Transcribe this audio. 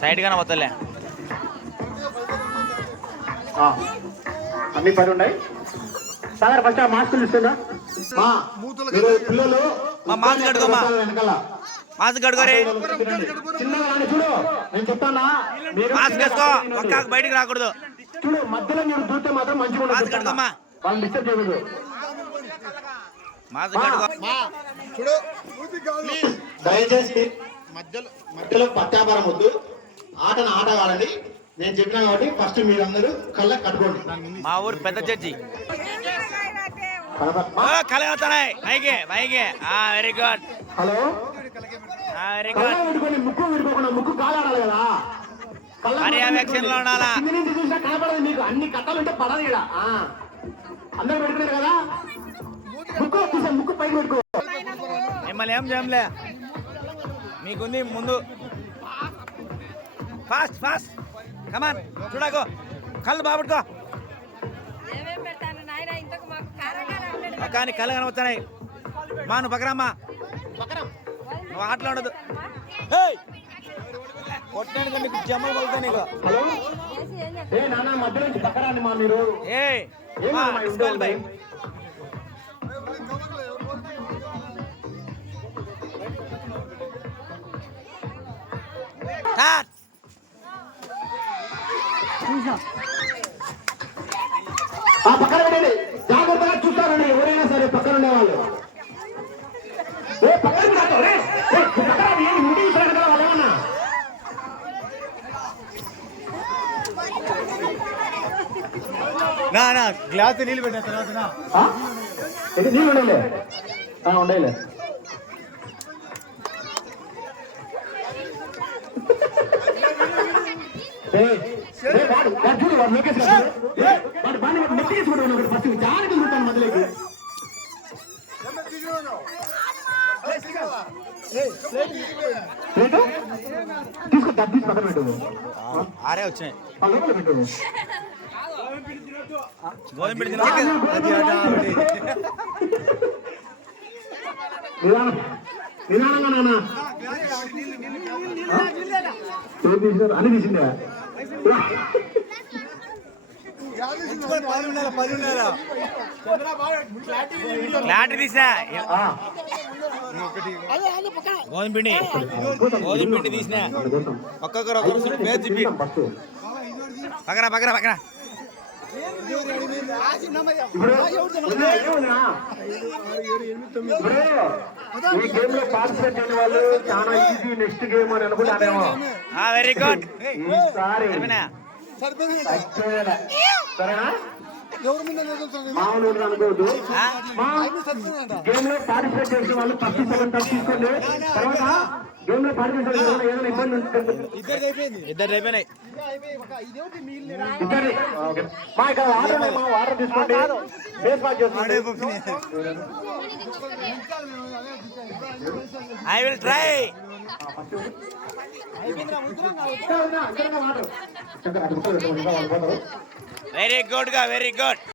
Side గానే వద్దలే. అన్ని పని ఉన్నాయి సాగర్. ఫస్ట్ ఆ మాస్క్ ఇస్తుందా పిల్లలు? మాస్క్ కట్టుకోమా, మాస్క్ కట్టుకోరే. చిన్నగా చూడు, నేను చెప్తానా, మాస్క్ వేసుకో, ఒక్క బయటికి రాకూడదు. చూడు మధ్యలో మీరు చూస్తే మాత్రం మంచిగా మాస్క్ కట్టుకోమా, వాళ్ళు డిస్టర్బ్ చేయకూడదు. మాస్క్ కట్టుకో. చూడు దయచేసి మధ్యలో పత్యాపారం వద్దు, ఆటను ఆట కాదండి. నేను చెప్పినా కాబట్టి ఫస్ట్ మీరందరూ కళ్ళ కట్టుకోండి. మా ఊరు పెద్ద జడ్జి కళ అవుతున్నాయి. పైకి పైకి. Very good. Hello, very good. పెట్టుకోండి, ముక్కు పెట్టుకోకుండా ముక్కు కాలాడాలి కదా. పర్యవేక్షణ లో ఉండాలా. చూసినా కనపడదు మీకు, అన్ని కట్టాలంటే పడదు ఇక్కడ. అందరూ పెట్టుకున్నారు కదా, ముక్కు చూసా, ముక్కు పైకి పెట్టుకో. మిమ్మల్ని ఏం చేయలే, మీకుంది ముందు. ఫాస్ట్ ఫాస్ట్ కమాన్. చూడకో, కళ్ళు బాబట్టుకో. కానీ కళ్ళు కనవచ్చాయి. మా నువ్వు పక్కరమ్మా, నువ్వు ఆటలో ఉండదు. కొట్టడానికి నీకు జమ్మలు పలుతా నీకు. మధ్య నుంచి పక్కరాండి మా మీరు. బై పక్కన పెట్టండి, జాగ్రత్తగా చూస్తారండి ఎవరైనా సరే పక్కన ఉండేవాళ్ళు. గ్లాస్ నీళ్ళు పెట్టిన తర్వాత నీళ్ళు ఉండలే ఉండలే. ఫస్ట్ జాగ్రత్త ఉంటాను మొదలైకి. తీసుకో, తీసి పక్కన పెట్టు. ఆరే వచ్చినాయి. పెట్టు గోధుమ పిండి నిదానంగా నాన్న అన్ని తీసిందా? క్లారిటీ తీసా. గోధుమ పిండి తీసినా. ఒక్కొక్కరు ఒక్కొక్కరు పేరు చెప్పి పక్కన పక్కన పక్కన. ఈ గేమ్ లో పార్టిసిపేట్ అయిన వాళ్ళు చాలా ఈజీ నెక్స్ట్ గేమ్ అని అనుకుంటారేమో. Very good. సరేనా? మామూలు అనుకోవద్దు. గేమ్ లో పార్టిసిపేట్ చేసిన వాళ్ళు ఫస్ట్ సెకండ్ తీసుకోండి. తర్వాత గేమ్ లో పార్టిసిపేట్ ఏదైనా ఇబ్బంది ఉంటుంది. ఇద్దరు అయిపోయినాయి. మా ఇక్కడ వాటర్ తీసుకోండి. ఫేస్ వాష్ చేసుకోండి. I will try. Very good గా, వెరీ గుడ్.